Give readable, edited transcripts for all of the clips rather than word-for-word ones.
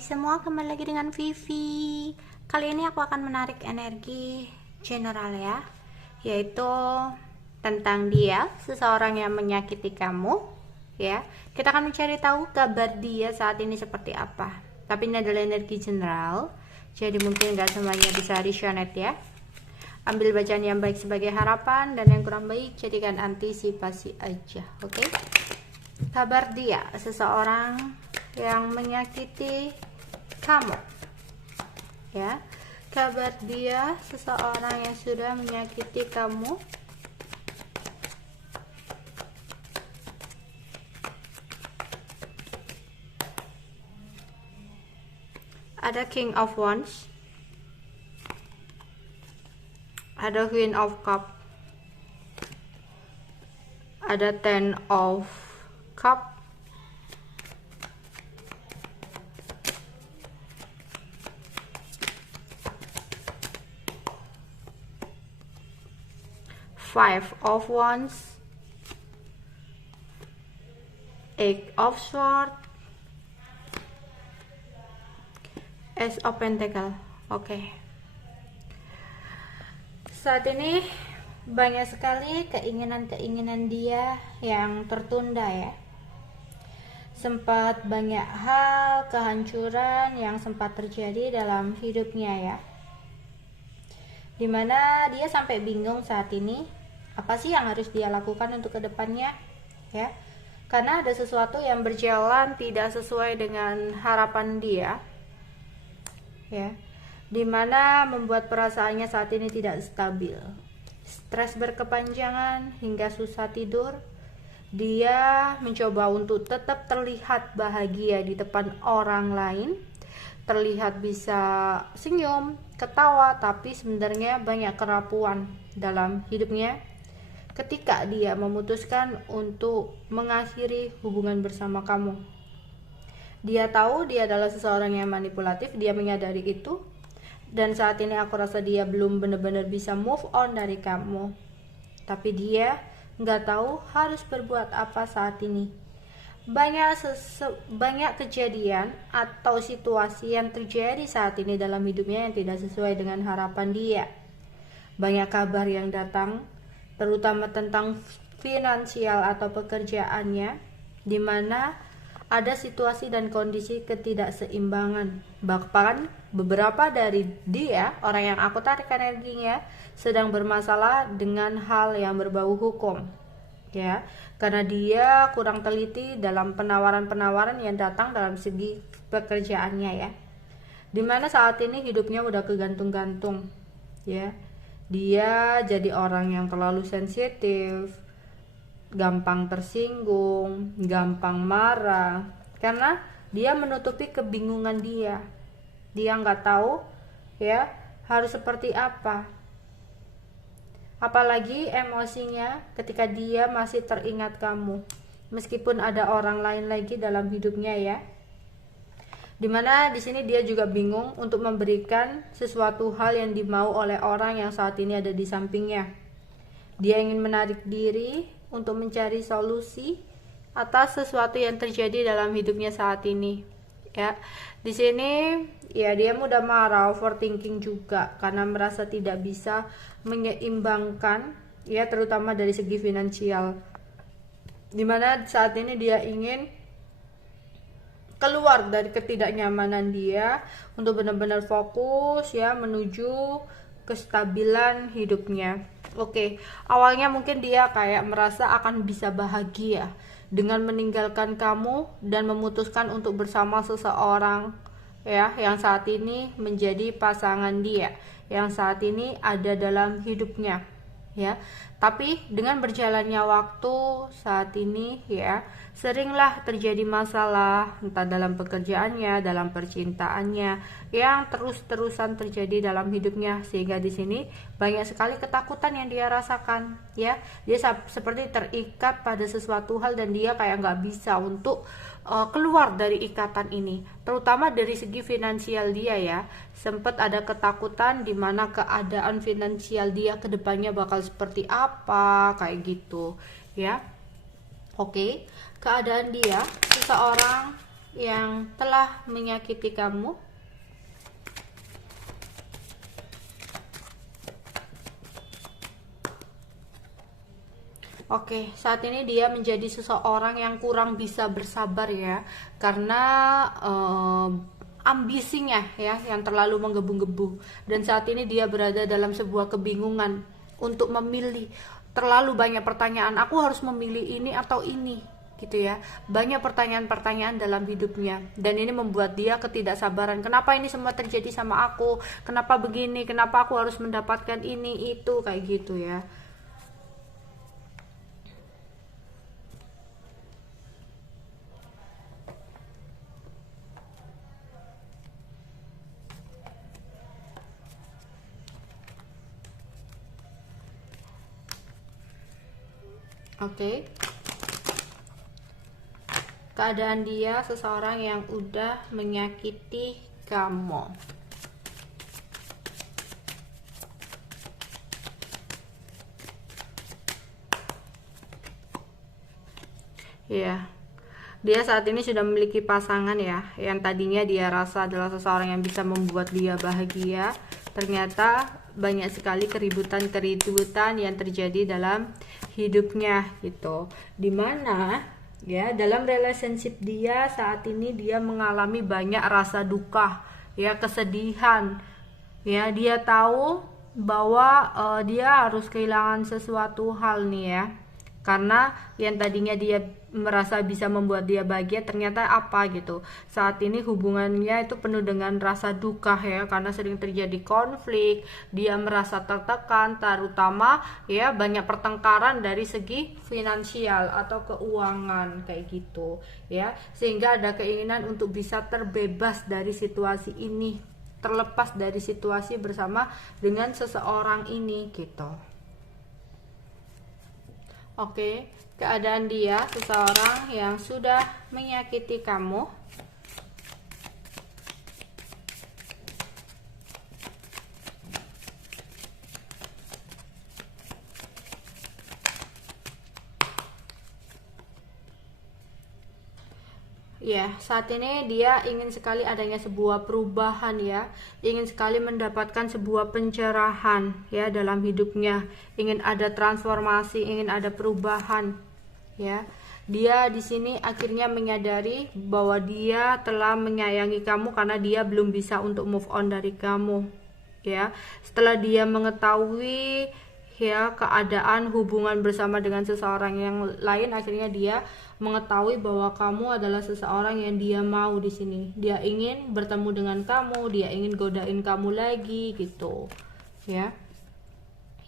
semua, kembali lagi dengan Vivi. Kali ini aku akan menarik energi general ya, yaitu tentang dia, seseorang yang menyakiti kamu ya. Kita akan mencari tahu kabar dia saat ini seperti apa. Tapi ini adalah energi general, jadi mungkin gak semuanya bisa resonate ya. Ambil bacaan yang baik sebagai harapan, dan yang kurang baik jadikan antisipasi aja, oke? Kabar dia, seseorang yang menyakiti kamu ya. Kabar dia, seseorang yang sudah menyakiti kamu. Ada King of Wands, ada Queen of Cup, ada Ten of Cup, Five of Wands, Eight of Swords, Ace of Pentacle. Oke. Saat ini banyak sekali keinginan-keinginan dia yang tertunda ya. Sempat banyak hal kehancuran yang sempat terjadi dalam hidupnya ya. Dimana dia sampai bingung saat ini, apa sih yang harus dia lakukan untuk kedepannya ya. Karena ada sesuatu yang berjalan tidak sesuai dengan harapan dia ya, dimana membuat perasaannya saat ini tidak stabil, stres berkepanjangan hingga susah tidur. Dia mencoba untuk tetap terlihat bahagia di depan orang lain, terlihat bisa senyum, ketawa, tapi sebenarnya banyak kerapuan dalam hidupnya ketika dia memutuskan untuk mengakhiri hubungan bersama kamu. Dia tahu dia adalah seseorang yang manipulatif, dia menyadari itu, dan saat ini aku rasa dia belum benar-benar bisa move on dari kamu. Tapi dia nggak tahu harus berbuat apa saat ini. Banyak kejadian atau situasi yang terjadi saat ini dalam hidupnya yang tidak sesuai dengan harapan dia. Banyak kabar yang datang, terutama tentang finansial atau pekerjaannya, di mana ada situasi dan kondisi ketidakseimbangan. Bahkan beberapa dari dia, orang yang aku tarik energinya, sedang bermasalah dengan hal yang berbau hukum ya, karena dia kurang teliti dalam penawaran-penawaran yang datang dalam segi pekerjaannya ya, dimana saat ini hidupnya udah kegantung-gantung ya. Dia jadi orang yang terlalu sensitif, gampang tersinggung, gampang marah, karena dia menutupi kebingungan dia. Dia nggak tahu ya harus seperti apa. Apalagi emosinya ketika dia masih teringat kamu, meskipun ada orang lain lagi dalam hidupnya ya. Dimana di sini dia juga bingung untuk memberikan sesuatu hal yang dimau oleh orang yang saat ini ada di sampingnya. Dia ingin menarik diri untuk mencari solusi atas sesuatu yang terjadi dalam hidupnya saat ini ya. Di sini ya dia mudah marah, overthinking juga karena merasa tidak bisa menyeimbangkan ya, terutama dari segi finansial, dimana saat ini dia ingin keluar dari ketidaknyamanan dia untuk benar-benar fokus ya menuju kestabilan hidupnya. Oke, awalnya mungkin dia kayak merasa akan bisa bahagia dengan meninggalkan kamu dan memutuskan untuk bersama seseorang ya, yang saat ini menjadi pasangan dia, yang saat ini ada dalam hidupnya ya. Tapi dengan berjalannya waktu saat ini ya, seringlah terjadi masalah entah dalam pekerjaannya, dalam percintaannya yang terus-terusan terjadi dalam hidupnya, sehingga di sini banyak sekali ketakutan yang dia rasakan ya. Dia seperti terikat pada sesuatu hal dan dia kayak nggak bisa untuk keluar dari ikatan ini, terutama dari segi finansial dia ya. Sempat ada ketakutan di mana keadaan finansial dia kedepannya bakal seperti apa kayak gitu ya. Oke, keadaan dia, seseorang yang telah menyakiti kamu. Oke, saat ini dia menjadi seseorang yang kurang bisa bersabar ya, karena ambisinya ya yang terlalu menggebu-gebu, dan saat ini dia berada dalam sebuah kebingungan untuk memilih. Terlalu banyak pertanyaan, aku harus memilih ini atau ini gitu ya. Banyak pertanyaan-pertanyaan dalam hidupnya, dan ini membuat dia ketidaksabaran. Kenapa ini semua terjadi sama aku? Kenapa begini? Kenapa aku harus mendapatkan ini itu kayak gitu ya. Oke. Keadaan dia seseorang yang udah menyakiti kamu. Ya, dia saat ini sudah memiliki pasangan ya, yang tadinya dia rasa adalah seseorang yang bisa membuat dia bahagia. Ternyata banyak sekali keributan-keributan yang terjadi dalam hidupnya gitu. Dimana ya dalam relationship dia saat ini dia mengalami banyak rasa duka ya, kesedihan ya. Dia tahu bahwa dia harus kehilangan sesuatu hal nih ya, karena yang tadinya dia merasa bisa membuat dia bahagia ternyata apa gitu. Saat ini hubungannya itu penuh dengan rasa duka ya, karena sering terjadi konflik, dia merasa tertekan, terutama ya banyak pertengkaran dari segi finansial atau keuangan kayak gitu ya, sehingga ada keinginan untuk bisa terbebas dari situasi ini, terlepas dari situasi bersama dengan seseorang ini gitu. Oke, keadaan dia seseorang yang sudah menyakiti kamu. Ya, saat ini dia ingin sekali adanya sebuah perubahan ya, ingin sekali mendapatkan sebuah pencerahan ya dalam hidupnya, ingin ada transformasi, ingin ada perubahan ya. Dia di sini akhirnya menyadari bahwa dia telah menyayangi kamu karena dia belum bisa untuk move on dari kamu ya. Setelah dia mengetahui ya keadaan hubungan bersama dengan seseorang yang lain, akhirnya dia mengetahui bahwa kamu adalah seseorang yang dia mau di sini. Dia ingin bertemu dengan kamu, dia ingin godain kamu lagi gitu ya.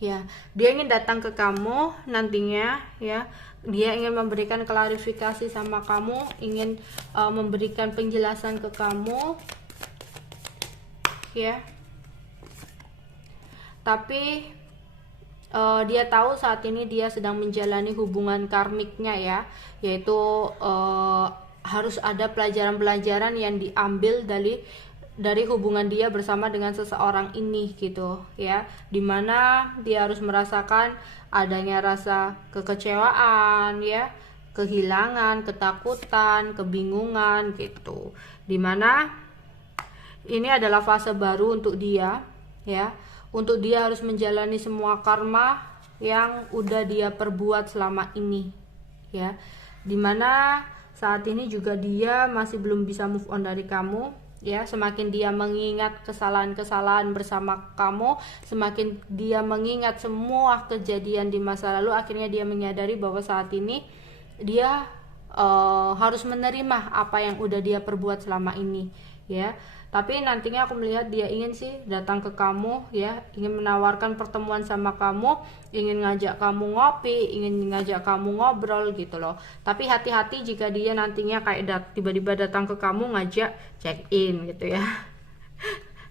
Ya, dia ingin datang ke kamu nantinya ya. Dia ingin memberikan klarifikasi sama kamu, ingin memberikan penjelasan ke kamu ya. Tapi dia tahu saat ini dia sedang menjalani hubungan karmiknya ya, yaitu harus ada pelajaran-pelajaran yang diambil dari hubungan dia bersama dengan seseorang ini gitu ya, dimana dia harus merasakan adanya rasa kekecewaan ya, kehilangan, ketakutan, kebingungan gitu, dimana ini adalah fase baru untuk dia ya, untuk dia harus menjalani semua karma yang udah dia perbuat selama ini ya, dimana saat ini juga dia masih belum bisa move on dari kamu ya. Semakin dia mengingat kesalahan-kesalahan bersama kamu, semakin dia mengingat semua kejadian di masa lalu, akhirnya dia menyadari bahwa saat ini dia harus menerima apa yang udah dia perbuat selama ini ya. Tapi nantinya aku melihat dia ingin sih datang ke kamu ya, ingin menawarkan pertemuan sama kamu, ingin ngajak kamu ngopi, ingin ngajak kamu ngobrol gitu loh. Tapi hati-hati jika dia nantinya kayak tiba-tiba datang ke kamu ngajak check in gitu ya.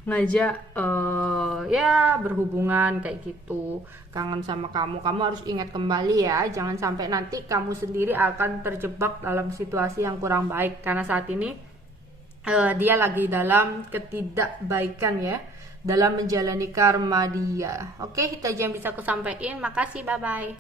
Ngajak ya berhubungan kayak gitu, kangen sama kamu harus ingat kembali ya, jangan sampai nanti kamu sendiri akan terjebak dalam situasi yang kurang baik, karena saat ini dia lagi dalam ketidakbaikan ya, dalam menjalani karma dia. Oke, itu aja yang bisa aku sampaikan. Makasih, bye bye.